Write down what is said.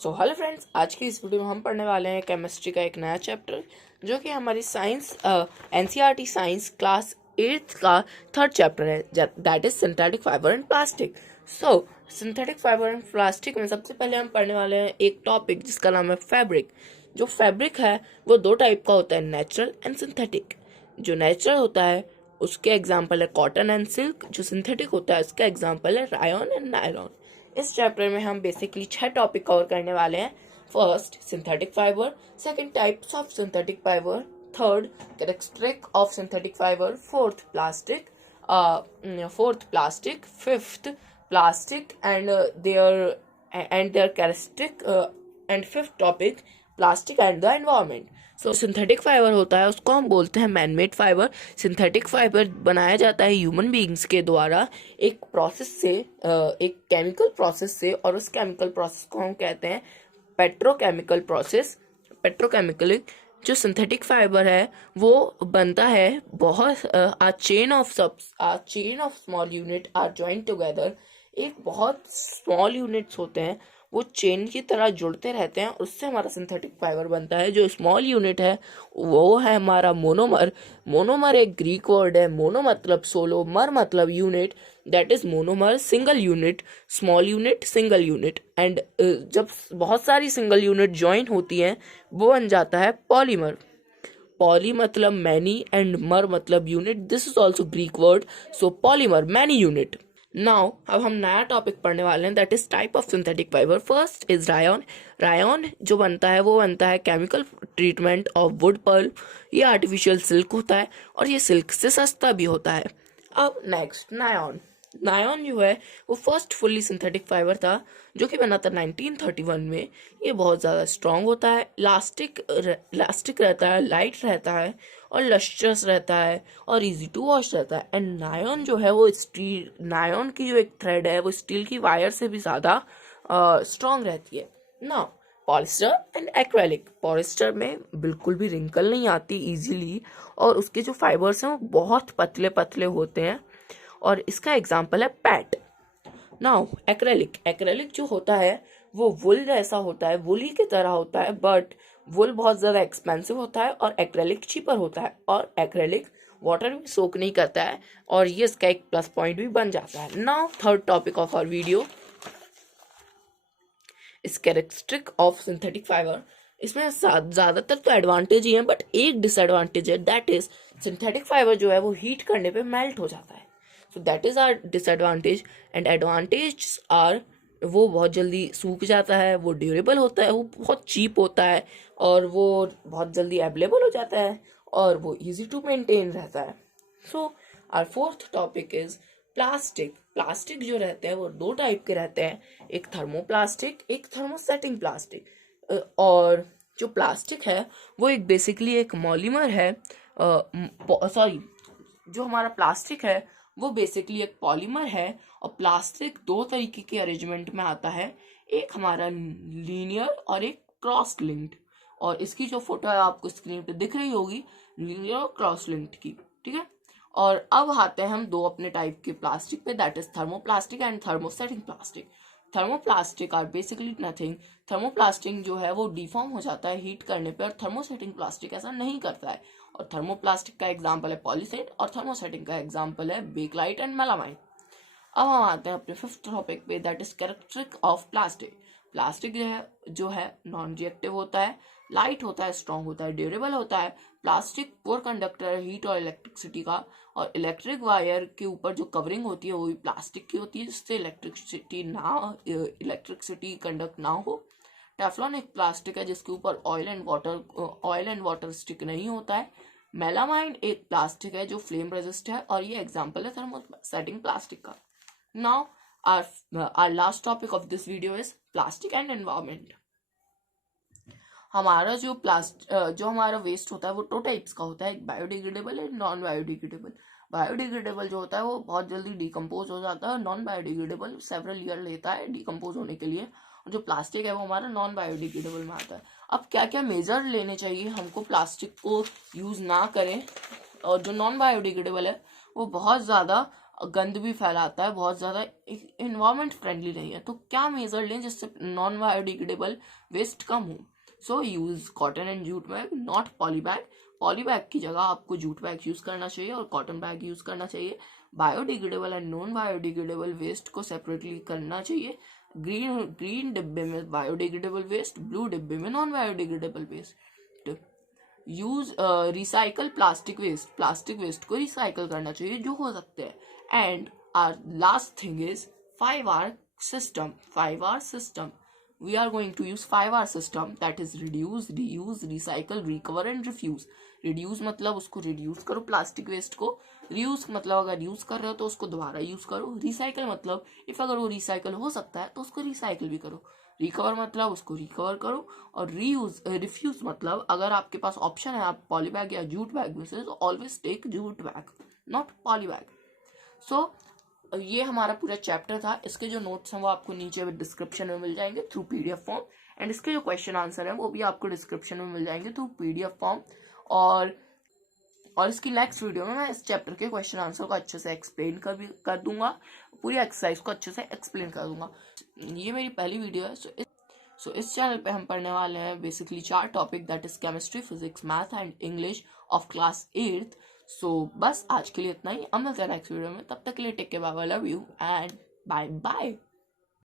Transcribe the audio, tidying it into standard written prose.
So hello friends, आज की इस वीडियो में हम पढ़ने वाले हैं केमिस्ट्री का एक नया चैप्टर जो कि हमारी science NCERT science class 8th का थर्ड चैप्टर है, that is synthetic fibre and plastic. So synthetic fibre and plastic में सबसे पहले हम पढ़ने वाले हैं एक टॉपिक जिसका नाम है फैब्रिक। जो फैब्रिक है वो दो टाइप का होता है, नेचुरल एंड सिंथेटिक। जो नेचुरल होता है उसके एग्जाम्पल है कॉटन एंड सिल्क। जो सिंथेटिक होता है उसका एग्जाम्पल है रायन एंड नायलॉन। इस चैप्टर में हम बेसिकली 6 टॉपिक कवर करने वाले हैं। First, synthetic fibre. Second, types of synthetic fibre. Third, characteristic of synthetic fibre. Fourth, plastic. Fifth, plastic and there characteristic. And fifth topic, plastic and the environment. So synthetic fibre होता है उसको हम बोलते हैं manmade fibre. Synthetic fibre बनाया जाता है human beings के द्वारा एक प्रोसेस से, एक केमिकल प्रोसेस से, और उस केमिकल प्रोसेस को हम कहते हैं पेट्रोकेमिकल प्रोसेस। पेट्रोकेमिकल जो सिंथेटिक फाइबर है वो बनता है बहुत chain of small unit are joint together. एक बहुत स्मॉल यूनिट्स होते हैं, वो चेन की तरह जुड़ते रहते हैं, उससे हमारा सिंथेटिक फाइबर बनता है। जो स्मॉल यूनिट है वो है हमारा मोनोमर। मोनोमर एक ग्रीक वर्ड है, मोनो मतलब सोलो, मर मतलब unit, that is monomer. Single unit, small unit, single unit. And जब बहुत सारी सिंगल यूनिट ज्वाइन होती हैं वो बन जाता है पॉलीमर। पॉली मतलब मैनी एंड मर मतलब unit, this is also Greek word. So polymer, many unit. Now अब हम नया टॉपिक पढ़ने वाले हैं, that is type of synthetic fibre. First is Ryan. Ryan जो बनता है वो बनता है chemical treatment of wood pulp. ये आर्टिफिशियल सिल्क होता है और ये सिल्क से सस्ता भी होता है। अब नेक्स्ट, नायॉन। नायॉन जो है वो फर्स्ट फुल्ली सिंथेटिक फाइबर था जो कि बना था 1931 में। ये बहुत ज़्यादा स्ट्रॉन्ग होता है, इलास्टिक रहता है, लाइट रहता है और लस्ट्रस रहता है और इजी टू वॉश रहता है। एंड नायॉन जो है वो स्टील, नायॉन की जो एक थ्रेड है वो स्टील की वायर से भी ज़्यादा स्ट्रॉन्ग रहती है। ना पॉलिस्टर एंड एक्रेलिक। पॉलिस्टर में बिल्कुल भी रिंकल नहीं आती इजीली और उसके जो फाइबर्स हैं वो बहुत पतले पतले होते हैं और इसका एग्जाम्पल है पैट। Now acrylic. एक्रेलिक जो होता है वो वुल जैसा होता है, वुली की तरह होता है, बट वुल बहुत ज़्यादा एक्सपेंसिव होता है और एक्रेलिक चीपर होता है। और एक्रेलिक वाटर भी सोक नहीं करता है और ये इसका एक प्लस पॉइंट भी बन जाता है। Now third topic of our video is characteristic of synthetic fibre. इसमें ज़्यादातर तो एडवांटेज ही है बट एक डिसएडवांटेज है, दैट इज सिंथेटिक फाइबर जो है वो हीट करने पे मेल्ट हो जाता है। So that is our disadvantage. And advantage are वो बहुत जल्दी सूख जाता है, वो ड्यूरेबल होता है, वो बहुत चीप होता है और वो बहुत जल्दी अवेलेबल हो जाता है और वो इजी टू मेंटेन रहता है। So our fourth topic is plastic. Plastic जो रहते हैं वो दो टाइप के रहते हैं, एक थर्मोप्लास्टिक, एक थर्मोसेटिंग प्लास्टिक। और जो प्लास्टिक है वो एक बेसिकली एक मॉलीमर है, सॉरी, जो हमारा प्लास्टिक है वो बेसिकली एक पॉलीमर है। और प्लास्टिक दो तरीके के अरेंजमेंट में आता है, एक हमारा लीनियर और एक क्रॉस लिंक्ड। और इसकी जो फोटो है आपको स्क्रीन पे दिख रही होगी, लीनियर और क्रॉस लिंक्ड की, ठीक है। और अब आते हैं हम दो अपने टाइप के प्लास्टिक पे, that is thermoplastic and thermosetting plastic. Thermoplastic are basically nothing. Thermoplastic जो है वो डिफॉर्म हो जाता है हीट करने पे और थर्मोसेटिंग प्लास्टिक ऐसा नहीं करता है। और थर्मोप्लास्टिक का एग्जाम्पल है पॉलीसेट और थर्मोसेटिंग का एग्जाम्पल है बेकलाइट एंड मेलामाइन। अब हम आते हैं अपने फिफ्थ टॉपिक पे, that is characteristic of plastic. Plastic जो है नॉन रिएक्टिव होता है, लाइट होता है, स्ट्रॉन्ग होता है, ड्यूरेबल होता है। प्लास्टिक पुअर कंडक्टर है हीट और इलेक्ट्रिसिटी का। और इलेक्ट्रिक वायर के ऊपर जो कवरिंग होती है वो भी प्लास्टिक की होती है जिससे इलेक्ट्रिसिटी कंडक्ट ना हो। टेफ्लॉन एक प्लास्टिक है जिसके ऊपर ऑयल एंड वाटर स्टिक नहीं होता है। मेलामाइन एक प्लास्टिक है जो फ्लेम रेजिस्ट है और ये एग्जाम्पल है थर्मोसेटिंग प्लास्टिक का। Now our last topic of this video is plastic and environment. हमारा जो हमारा वेस्ट होता है वो दो टाइप्स का होता है, एक बायोडिग्रेडेबल है, नॉन बायोडिग्रेडेबल। बायोडिग्रेडेबल जो होता है वो बहुत जल्दी डिकम्पोज हो जाता है, नॉन बायोडिग्रेडेबल सेवरल ईयर लेता है डिकम्पोज होने के लिए। और जो प्लास्टिक है वो हमारा नॉन बायोडिग्रेडेबल में आता है। अब क्या क्या मेजर लेने चाहिए हमको प्लास्टिक को यूज ना करें, और जो नॉन बायोडिग्रेडेबल है वो बहुत ज़्यादा गंद भी फैलाता है, बहुत ज़्यादा इन्वायरमेंट फ्रेंडली नहीं है। तो क्या मेजर लें जिससे नॉन बायोडिग्रेडेबल वेस्ट कम हो? So use cotton and jute bag, not poly bag. Poly bag की जगह आपको जूट बैग यूज करना चाहिए और कॉटन बैग यूज करना चाहिए। Biodegradable and non biodegradable waste को सेपरेटली करना चाहिए। ग्रीन डिब्बे में बायोडिग्रेडेबल वेस्ट, ब्लू डिब्बे में non biodegradable waste. Use recycle plastic waste, plastic waste को रिसाइकल करना चाहिए जो हो सकते हैं। And our last thing is 5R system, 5R system. We are going to use 5R system, that is reduce, reuse, recycle, recover and refuse. Reduce मतलब उसको reduce करो प्लास्टिक वेस्ट को, रीयूज मतलब अगर यूज कर रहे हो तो उसको दोबारा यूज करो, रिसाइकल मतलब इफ अगर वो रिसाइकल हो सकता है तो उसको रिसाइकल भी करो, रिकवर मतलब उसको रिकवर करो, और रीयूज रिफ्यूज मतलब अगर आपके पास ऑप्शन है आप पॉली बैग या जूट बैग में से, तो always take jute bag, not poly bag. So ये हमारा पूरा चैप्टर था। इसके जो नोट्स हैं वो आपको नीचे डिस्क्रिप्शन में मिल जाएंगे थ्रू पीडीएफ फॉर्म, एंड इसके जो क्वेश्चन आंसर है वो भी आपको डिस्क्रिप्शन में मिल जाएंगे थ्रू पीडीएफ फॉर्म। और इसकी नेक्स्ट वीडियो में मैं इस चैप्टर के क्वेश्चन आंसर को अच्छे से एक्सप्लेन कर दूंगा, पूरी एक्सरसाइज को अच्छे से एक्सप्लेन कर दूंगा। ये मेरी पहली वीडियो है। सो इस चैनल पे हम पढ़ने वाले हैं basically 4 topic, that is chemistry, physics, math and English of class 8th। सो बस आज के लिए इतना ही, अब मिलते हैं नेक्स्ट वीडियो में, तब तक के लिए take care, bye bye, love you and bye bye.